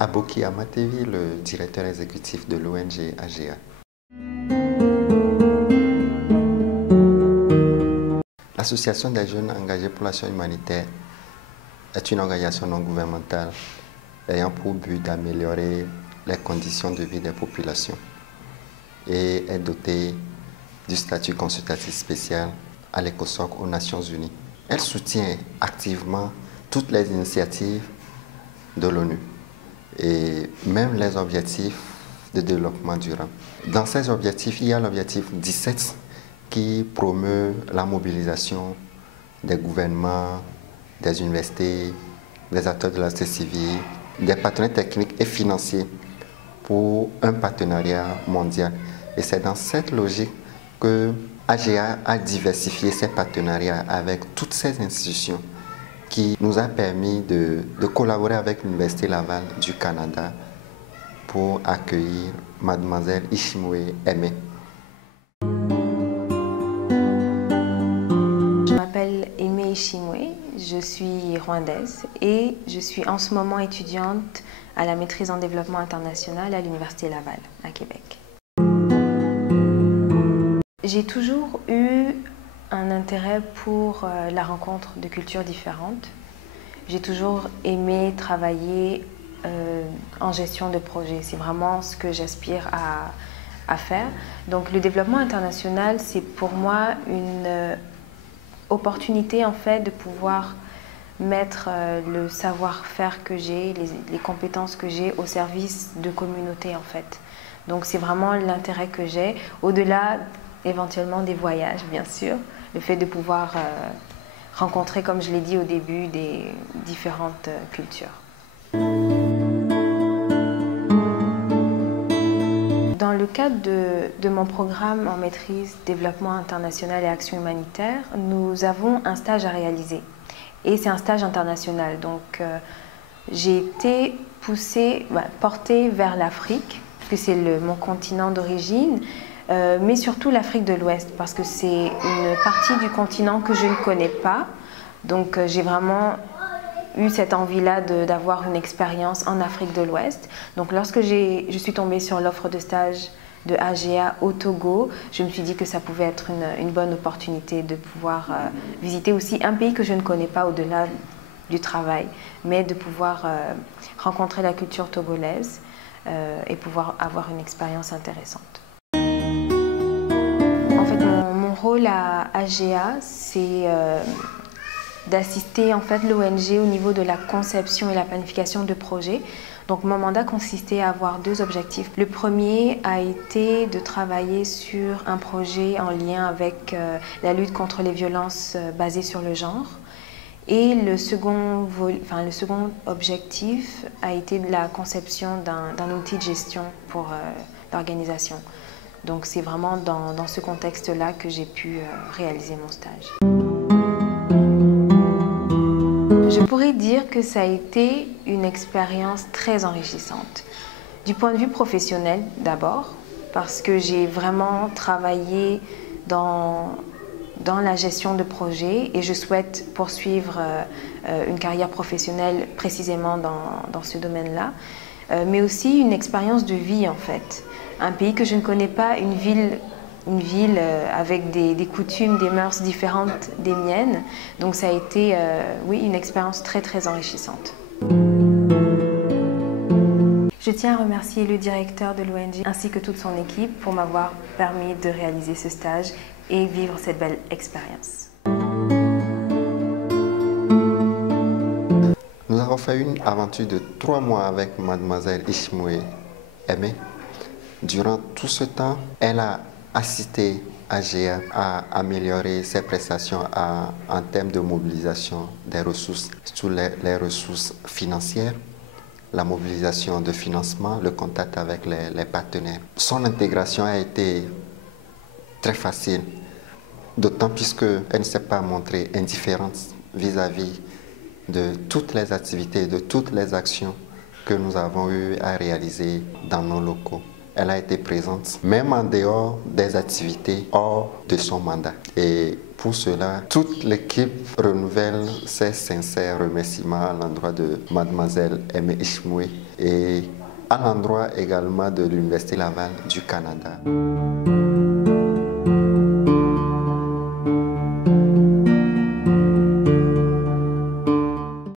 Aboki Amatevi, le directeur exécutif de l'ONG AGEA. L'Association des jeunes engagés pour l'action humanitaire est une organisation non gouvernementale ayant pour but d'améliorer les conditions de vie des populations et est dotée du statut consultatif spécial à l'ECOSOC aux Nations Unies. Elle soutient activement toutes les initiatives de l'ONU et même les objectifs de développement durable. Dans ces objectifs, il y a l'objectif 17 qui promeut la mobilisation des gouvernements, des universités, des acteurs de la société civile, des partenaires techniques et financiers pour un partenariat mondial. Et c'est dans cette logique que AGEA a diversifié ses partenariats avec toutes ces institutions qui nous a permis de collaborer avec l'Université Laval du Canada pour accueillir Mademoiselle Ishimwe Aimé. Je m'appelle Aimé Ishimwe, je suis rwandaise et je suis en ce moment étudiante à la maîtrise en développement international à l'Université Laval à Québec. J'ai toujours eu un intérêt pour la rencontre de cultures différentes. J'ai toujours aimé travailler en gestion de projet. C'est vraiment ce que j'aspire à faire. Donc le développement international, c'est pour moi une opportunité en fait de pouvoir mettre le savoir-faire que j'ai, les compétences que j'ai au service de communautés en fait. Donc c'est vraiment l'intérêt que j'ai, au-delà éventuellement des voyages bien sûr, le fait de pouvoir rencontrer, comme je l'ai dit au début, des différentes cultures. Dans le cadre de mon programme en maîtrise développement international et action humanitaire, nous avons un stage à réaliser. Et c'est un stage international. Donc j'ai été portée vers l'Afrique, puisque c'est mon continent d'origine, mais surtout l'Afrique de l'Ouest, parce que c'est une partie du continent que je ne connais pas. Donc j'ai vraiment eu cette envie-là d'avoir une expérience en Afrique de l'Ouest. Donc lorsque je suis tombée sur l'offre de stage de AGEA au Togo, je me suis dit que ça pouvait être une bonne opportunité de pouvoir visiter aussi un pays que je ne connais pas au-delà du travail, mais de pouvoir rencontrer la culture togolaise et pouvoir avoir une expérience intéressante. En fait, mon rôle à AGEA, c'est d'assister en fait l'ONG au niveau de la conception et la planification de projets. Donc mon mandat consistait à avoir deux objectifs. Le premier a été de travailler sur un projet en lien avec la lutte contre les violences basées sur le genre. Et le second objectif a été de la conception d'un outil de gestion pour l'organisation. Donc c'est vraiment dans ce contexte-là que j'ai pu réaliser mon stage. Je pourrais dire que ça a été une expérience très enrichissante. Du point de vue professionnel d'abord, parce que j'ai vraiment travaillé dans la gestion de projets et je souhaite poursuivre une carrière professionnelle précisément dans ce domaine-là, mais aussi une expérience de vie en fait. Un pays que je ne connais pas, une ville avec des coutumes, des mœurs différentes des miennes. Donc ça a été oui, une expérience très très enrichissante. Je tiens à remercier le directeur de l'ONG ainsi que toute son équipe pour m'avoir permis de réaliser ce stage et vivre cette belle expérience. Nous avons fait une aventure de 3 mois avec Mademoiselle Ishimwe Aimé. Durant tout ce temps, elle a assisté AGEA à améliorer ses prestations en termes de mobilisation des ressources, surtout les ressources financières, la mobilisation de financement, le contact avec les partenaires. Son intégration a été très facile, d'autant puisqu'elle ne s'est pas montrée indifférente vis-à-vis de toutes les activités, de toutes les actions que nous avons eu à réaliser dans nos locaux. Elle a été présente, même en dehors des activités, hors de son mandat. Et pour cela, toute l'équipe renouvelle ses sincères remerciements à l'endroit de Mademoiselle Aimée Ishmoué et à l'endroit également de l'Université Laval du Canada.